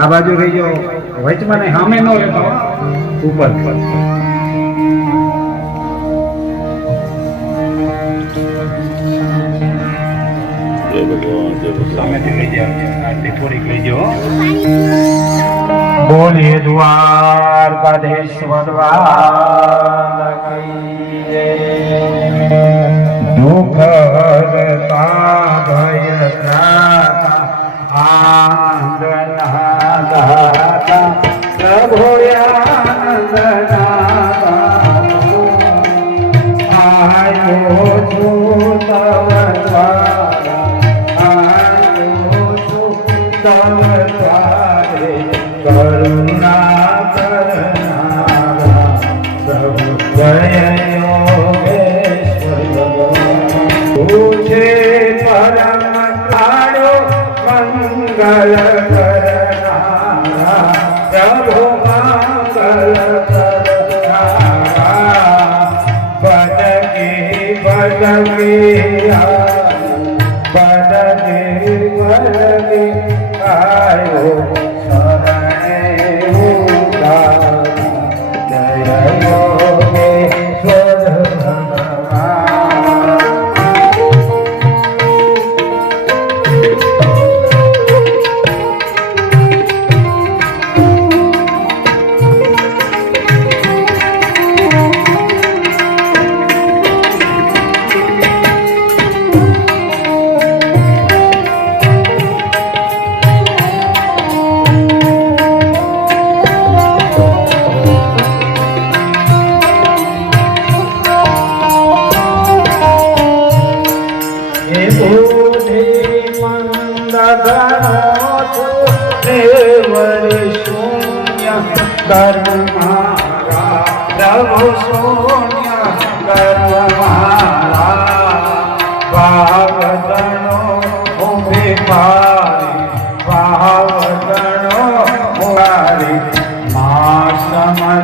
આ બાજુ રહી જાઓ. વચમાં સામે ન રહેતો ઉપર. જય ભગવાન જય. ભગવાન બોલે દ્વારકાધીશ્વર દુઃખ ભય પ્રભુયા Bye.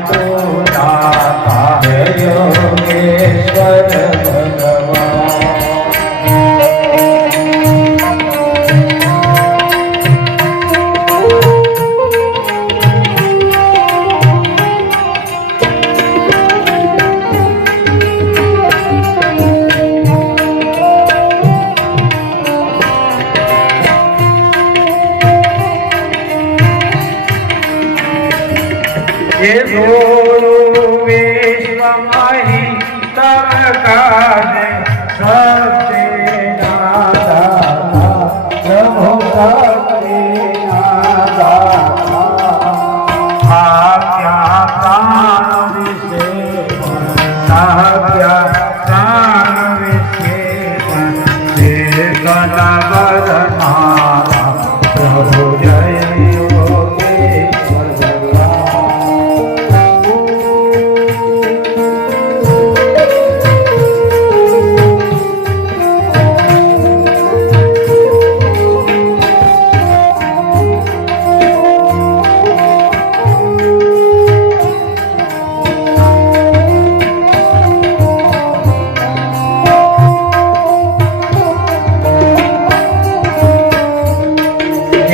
Oh.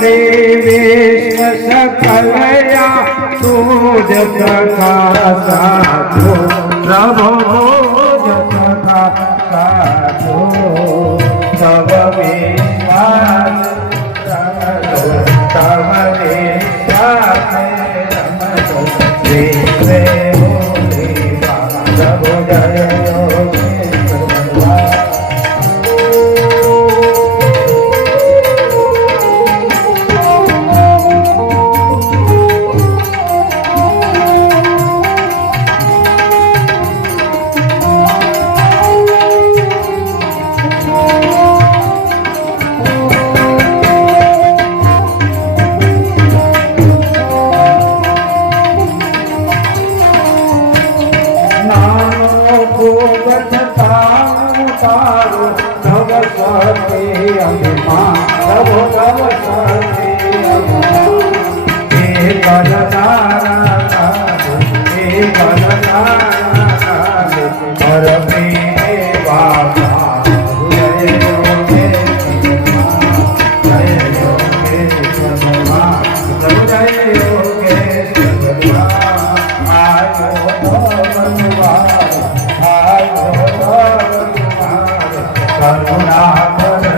દેવેશ સકલયા સૂજ પ્રકાશા પ્રભો करुणा कर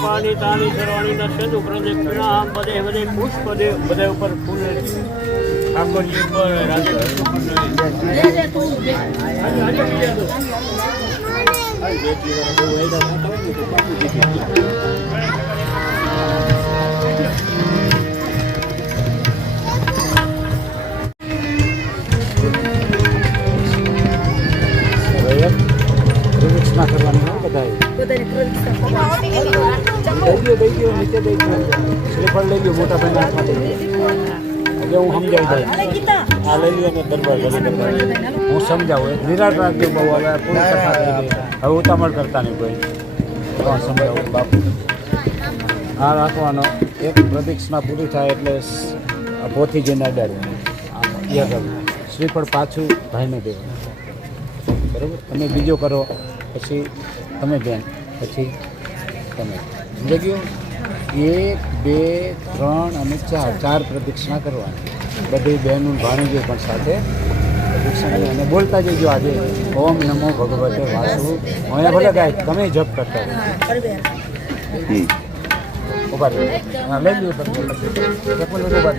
પાણી તાની કરવાની દર્શન ઉપર જે પીણા બધે બધે પુષ્પ બધે ઉપર ફૂલ. ઠાકોરજી ઉપર રાધે કૃષ્ણ દઈ દ્યો, નીચે દઈ દ્યો. શ્રીફળ લઈ ગયો મોટા ભાઈ હાથમાં દઈ દ્યો. હું સમજાવી દઉં. આ લઈ લ્યો કે દરબાર. હું સમજાવું નિરાટ રાખજો બહુ હવે પૂરી કથા થઈ ગઈ હવે ઉતામળ કરતા નહીં કોઈ. સમજાવું બાપુ. આ રાખવાનો. એક પ્રદક્ષિણા પૂરી થાય એટલે પોથી જઈને કરવું શ્રીફળ પાછું ભાઈને દેવાનું બરાબર? તમે બીજો કરો પછી તમે બેન પછી તમે. સમજાઈ એક બે ત્રણ અને ચાર. ચાર પ્રદક્ષિણા કરવાની. બધી બહેનો ભાણીજી પણ સાથે પ્રદક્ષિણા અને બોલતા જઈજો આજે ઓમ નમો ભગવતે વાસુ અહીંયા ભલે ગાય તમે જપ કરતા ઊભા લઈ તમે. ચપ્પલ ઊભા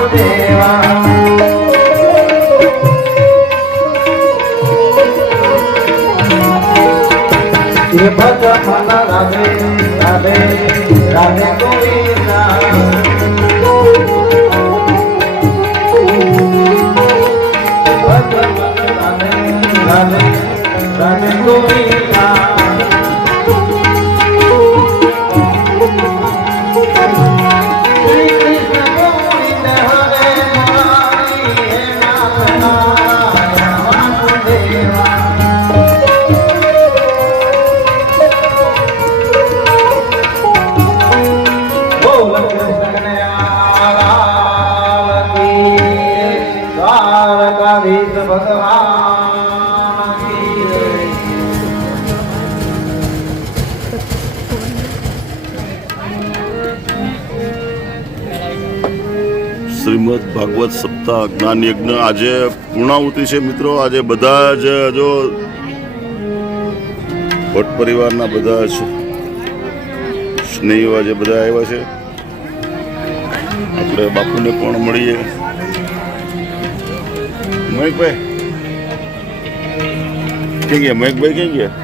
રાધે રાધે. શ્રીમદ ભાગવત સપ્તાહ જ્ઞાન યજ્ઞ આજે પૂર્ણાહુતિ છે મિત્રો. આજે બધા જ જો ભટ્ટ પરિવારના બધા જ સ્નેહીઓ આજે બધા આવ્યા છે. આપણે બાપુને પણ મળીએ. મહેકભાઈ, ક્યાં ગયા? મહેકભાઈ ક્યાં ગયા?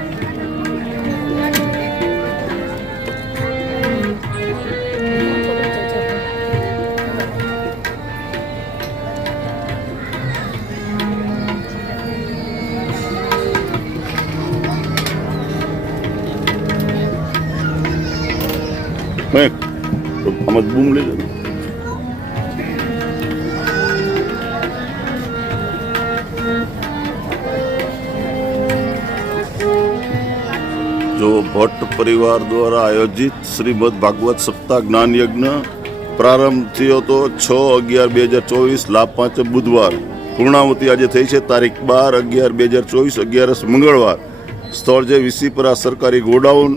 મયક તો આમાં બૂમ લઈ જો ભટ્ટ પરિવાર દ્વારા આયોજિત શ્રીમદ ભાગવત સપ્તાહ જ્ઞાન યજ્ઞ પ્રારંભ થયો હતો છ અગિયાર બે હજાર ચોવીસ, લાભ પાંચ બુધવાર. પૂર્ણાવતી આજે થઈ છે તારીખ બાર અગિયાર બે હજાર ચોવીસ, અગિયારસ મંગળવાર. સ્થળ છે વિસીપરા સરકારી ગોડાઉન.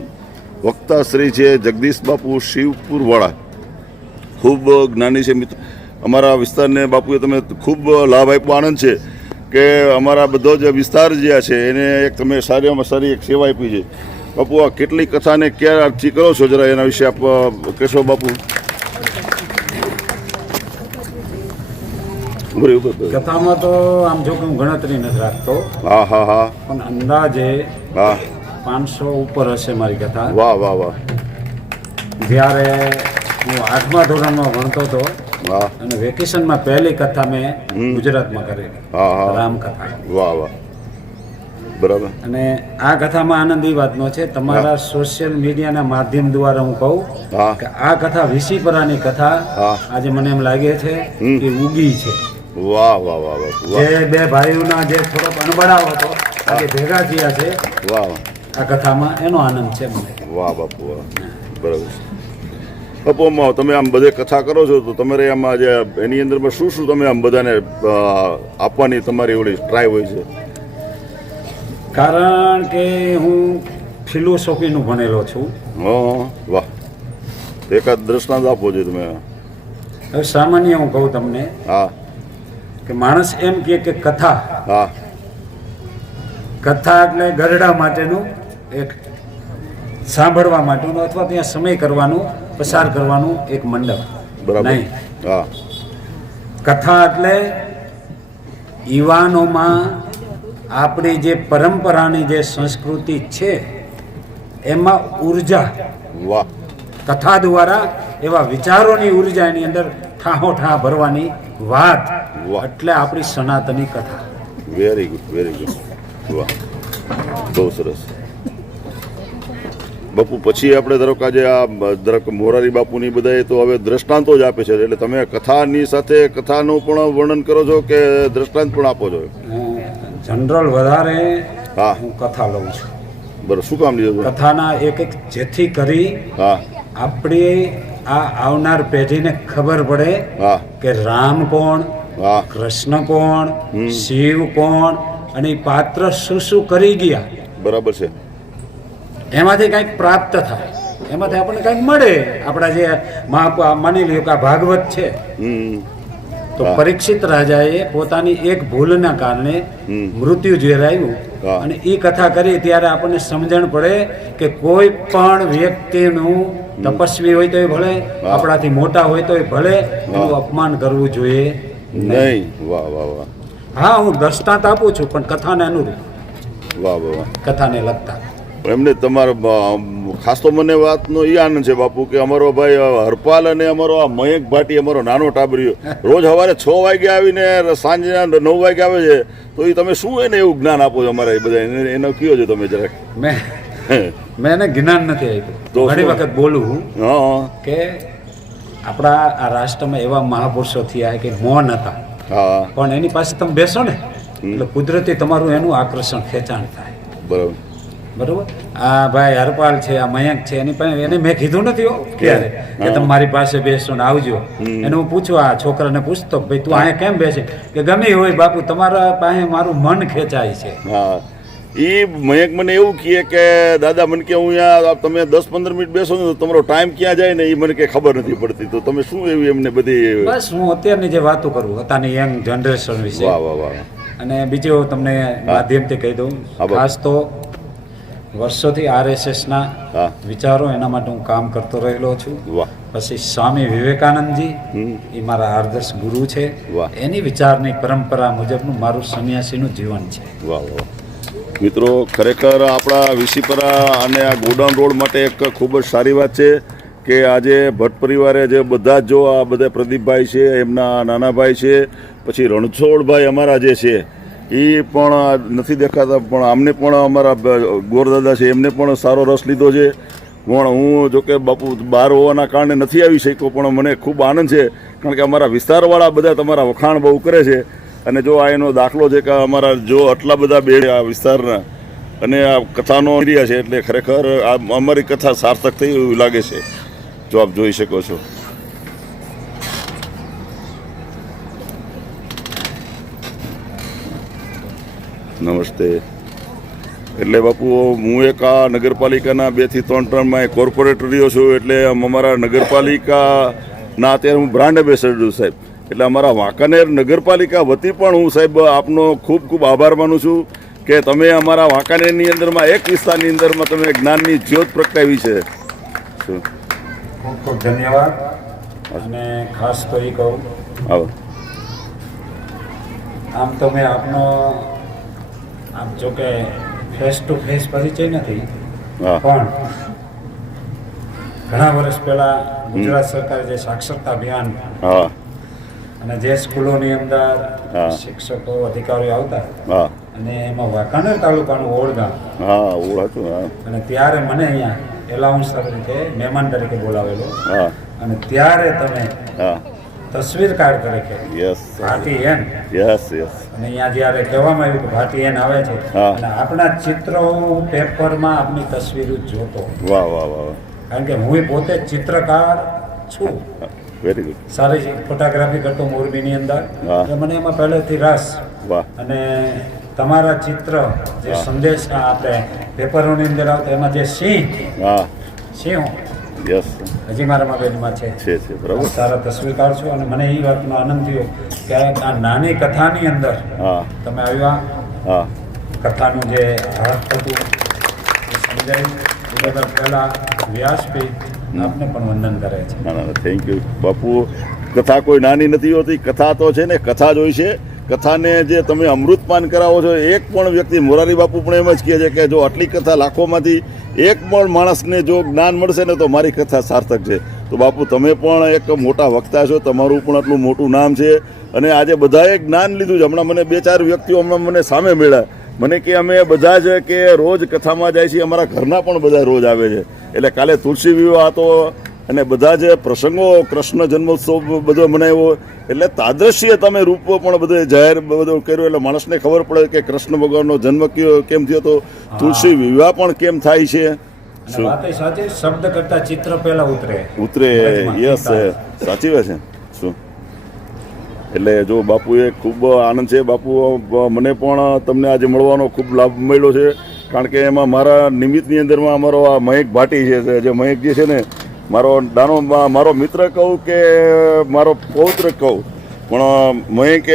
વક્તા શ્રી છે જગદીશ બાપુ શિવપુર વાળા ખૂબ જ્ઞાની છે મિત્ર. અમારા વિસ્તારને બાપુએ તમે ખૂબ લાભ આપ્યો. આનંદ છે કે અમારા બધો જ વિસ્તાર જે છે એને એક તમે સારીમાં સારી એક સેવા આપી છે. બાપુ આ કેટલી કથાને ક્યારે અરજી કરો છો જરા એના વિશે આપ કહેશો બાપુ. કથામાં તો આમ જો હું ગણતરી નથી રાખતો. હા હા હા. પણ અંદાજે હા. પાંચસો ઉપર હશે મારી કથા. વાહ વાહ વાહ. જ્યારે હું આઠમા ધોરણમાં ભણતો હતો અને વેકેશનમાં પહેલી કથા મેં ગુજરાતમાં કરેલી. રામકથા. વાહ વાહ. બરાબર. અને આ કથામાં આનંદ એ વાતનો છે તમારા સોશિયલ મીડિયાના માધ્યમ દ્વારા હું કહું કે આ કથા વિસીપરાની કથા આજે મને એમ લાગે છે કે ઉગી છે. વાહ વાહ વાહ વાહ વાહ. જે બે ભાઈઓના જે થોડોક અણબડાવ હતો આજે ભેગા થયા છે. વાહ. આ કથામાં એનો આનંદ છે મને. વાહ બાપુ વાહ. બરાબર બાપુ આમ તમે આમ બધે કથા કરો છો તો તમારે આમ જે એની અંદરમાં શું શું તમે આમ બધાને આપવાની તમારી ઓલી ટ્રાય હોય છે? કારણ કે હું ફિલોસોફીનું ભણેલો છું. હા વાહ. એકાદ દ્રષ્ટાંત આપો છો તમે. હવે સામાન્ય હું કહું તમને હા. કે માણસ એમ કે કથા. હા. કથા એટલે ગરડા માટેનું એક સાંભળવા માટેનું અથવા ત્યાં સમય કરવાનું પસાર કરવાનું એક મંડપ. બરાબર. નહીં. હા. કથા એટલે યુવાનોમાં આપણી જે પરંપરાની જે સંસ્કૃતિ છે એમાં ઊર્જા. વાહ. કથા દ્વારા એવા વિચારોની ઊર્જા એની અંદર ઠાહો ઠા ભરવાની વાત. એટલે આપણી સનાતની કથા. વેરી ગુડ વેરી ગુડ વાહ. બહુ સરસ. બાપુ પછી આપણે ધારો કે આજે આ ધારો કે મોરારી બાપુની બધાએ તો હવે દ્રષ્ટાંતો જ આપે છે. એટલે તમે કથાની સાથે કથાનું પણ વર્ણન કરો છો કે દ્રષ્ટાંત પણ આપો છો? જનરલ વધારે હા. હું કથા લઉં છું. બરાબર. શું કામ લીધું કથાના એક એક જેથી કરી હા. આપણી આ આવનાર પેઢીને ખબર પડે હા. કે રામ કોણ હા. કૃષ્ણ કોણ શિવ કોણ અને પાત્ર શું શું કરી ગયા. બરાબર છે. એમાંથી કંઈક પ્રાપ્ત થાય. એમાંથી આપણને કંઈક મળે. આપણા જે માની લ્યો કે આ ભાગવત છે. તો. પરીક્ષિત રાજાએ પોતાની એક ભૂલના કારણે મૃત્યુ ઝેરાયું. અને એ કથા કરી ત્યારે આપણને સમજણ પડે કે કોઈ પણ વ્યક્તિનું તપસ્વી હોય તો ભલે આપણાથી મોટા હોય તો ભલે એનું અપમાન કરવું જોઈએ નહીં. વાહ વાહ વાહ. હા હું દ્રષ્ટાંત આપું છું પણ કથાને અનુરૂપ. વાહ વાહ કથાને લગતા એમને તમારો ખાસ તો મને વાતનો એ આનંદ છે બાપુ કે અમારો ભાઈ હરપાલ અને અમારો આ મયંક ભાટી અમારો નાનો ટાબરીઓ રોજ સવારે છ વાગે આવીને સાંજના નવ વાગે આવે છે તો એ તમે શું એને એવું જ્ઞાન આપો છો અમારા એ બધા? એનો કયો છો તમે જરાક? મેં મેં એને જ્ઞાન નથી આપ્યું. તો ઘણી વખત બોલું હું કે આપણા આ રાષ્ટ્રમાં એવા મહાપુરુષો થયા કે મૌન હતા. હા પણ એની પાસે તમે બેસો ને એટલે કુદરતી તમારું એનું આકર્ષણ ખેંચાણ થાય. બરાબર. બરોબર? આ ભાઈ હરપાલ છે આ મયંક છે એની પાસે એને મેં કીધું નથી ક્યારે કે તમે મારી પાસે બેસો ને આવજો. એને હું પૂછવા આ છોકરાને પૂછતો ભાઈ તું અહીંયા કેમ બેસે? કે ગમે હોય બાપુ તમારા પાસે મારું મન ખેંચાય છે. એ મયંક મને એવું કહે કે દાદા મને કે હું અહીંયા તમે દસ પંદર મિનિટ બેસો ને તો તમારો ટાઈમ ક્યાં જાય ને એ મને કે ખબર નથી પડતી. તો તમે શું એવી એમને બધી બસ હું અત્યારની જે વાતો કરું અત્યારની યંગ જનરેશન વિશે. વાહ વાહ વાહ. અને બીજું તમને માધ્યમથી કહી દઉં ખાસ તો વર્ષોથી આરએસએસના વિચારો એના માટે હું કામ કરતો રહેલો છું. પછી સ્વામી વિવેકાનંદજી એ મારા આદર્શ ગુરુ છે. એની વિચારની પરંપરા મુજબનું મારું સંન્યાસીનું જીવન છે. મિત્રો ખરેખર આપણા વિસીપરા અને આ ગોડાઉન રોડ માટે એક ખૂબ જ સારી વાત છે કે આજે ભટ્ટ પરિવારે જે બધા જો આ બધા પ્રદીપભાઈ છે એમના નાના ભાઈ છે પછી રણછોડભાઈ અમારા જે છે એ પણ નથી દેખાતા, પણ આમને પણ અમારા ગોરદાદા છે, એમને પણ સારો રસ લીધો છે. પણ હું જોકે બાપુ બહાર હોવાના કારણે નથી આવી શક્યો, પણ મને ખૂબ આનંદ છે, કારણ કે અમારા વિસ્તારવાળા બધા તમારા વખાણ બહુ કરે છે. અને જો આ એનો દાખલો છે કે અમારા જો આટલા બધા બેડ આ વિસ્તારના, અને આ કથાનો એરિયા છે, એટલે ખરેખર આ અમારી કથા સાર્થક થઈ એવું લાગે છે. જો આપ જોઈ શકો છો. નમસ્તે. એટલે બાપુ હું એક આ નગરપાલિકાના બેથી ત્રણ ટર્મમાં કોર્પોરેટર રહ્યો છું એટલે અમારા નગરપાલિકાના અત્યારે હું બ્રાન્ડ એમ્બેસેડર સાહેબ. એટલે અમારા વાંકાનેર નગરપાલિકા વતી પણ હું સાહેબ આપનો ખૂબ ખૂબ આભાર માનું છું કે તમે અમારા વાંકાનેરની અંદરમાં એક વિસ્તારની અંદરમાં તમે જ્ઞાનની જ્યોત પ્રગટાવી છે. ખૂબ ખૂબ ધન્યવાદ. અને ખાસ તો એ કહું આમ તો મેં આપનો આમ જો કે ફેસ ટુ ફેસ પરિચય નથી પણ ઘણા વર્ષ પહેલા ગુજરાત સરકારે જે સાક્ષરતા અભિયાન અને જે સ્કૂલોની અંદર શિક્ષકો અધિકારીઓ આવતા અને એમાં વાંકાનેર તાલુકાનું ઓળગામ અને ત્યારે મને અહીંયા એલાઉન્સ તરીકે મહેમાન તરીકે બોલાવેલો. હા. અને ત્યારે તમે તસવીરકાર તરીકે યસ ભાટી એન. યસ યસ અને અહીંયા જ્યારે કહેવામાં આવ્યું કે ભાટી એન આવે છે. અને આપણા ચિત્રો પેપરમાં આપની તસવીરો જોતો વાહ વાહ વાહ કારણ કે હું પોતે ચિત્રકાર છું. વેરી ગુડ સારી ફોટોગ્રાફી કરતો મોરબીની અંદર. એટલે મને એમાં પહેલેથી રસ. વાહ. અને તમારા ચિત્ર જે. સંદેશ આપણે પેપરોની અંદર આવતા એમાં જે સિંહ સિંહ યસ હજી મારા મગજમાં છે. છે છે બરાબર. સારા તસવીરકાર છો અને મને એ વાતનો આનંદ થયો કે આ નાની કથાની અંદર તમે આવ્યા. હા. કથાનું જે અર્થ હતું સમજાયું. એ બદલ પહેલાં વ્યાસપીઠ આપને પણ વંદન કરે છે. ના ના થેન્ક યુ બાપુ કથા કોઈ નાની નથી હોતી. કથા તો છે ને કથા જ હોય છે. કથાને જે તમે અમૃતપાન કરાવો છો, એક પણ વ્યક્તિ મોરારી બાપુ પણ એમ જ કહે છે કે જો આટલી કથા લાખોમાંથી એક પણ માણસને જો જ્ઞાન મળશે ને તો મારી કથા સાર્થક છે. તો બાપુ, તમે પણ એક મોટા વક્તા છો, તમારું પણ આટલું મોટું નામ છે અને આજે બધાએ જ્ઞાન લીધું છે. હમણાં મને બે ચાર વ્યક્તિઓ હમણાં મને સામે મળ્યા. મને કે અમે બધા જ કે રોજ કથામાં જાય છીએ, અમારા ઘરના પણ બધા રોજ આવે છે. એટલે કાલે તુલસી વિવાહ હતો અને બધા જે પ્રસંગો કૃષ્ણ જન્મોત્સવ બધો મનાવ્યો એટલે તાદ્રશ્ય તમે રૂપ પણ બધે જાહેર બધું કર્યું એટલે માણસને ખબર પડે કે કૃષ્ણ ભગવાનનો જન્મ કયો કેમ થયો તો? તુલસી વિવાહ પણ કેમ થાય છે? શબ્દ કરતા ચિત્ર પહેલા ઉતરે. ઉતરે. યસ સાચી વાત છે. શું? એટલે જો બાપુએ ખૂબ આનંદ છે. બાપુ મને પણ તમને આજે મળવાનો ખૂબ લાભ મળ્યો છે. કારણ કે એમાં મારા નિમિત્તની અંદરમાં અમારો આ મહેક ભાટી છે જે મહેક જે છે ને મારો નાનો મારો મિત્ર કહું કે મારો પૌત્ર કહું. પણ મહેકે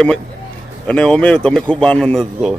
અને અમે તમને ખૂબ આનંદ હતો.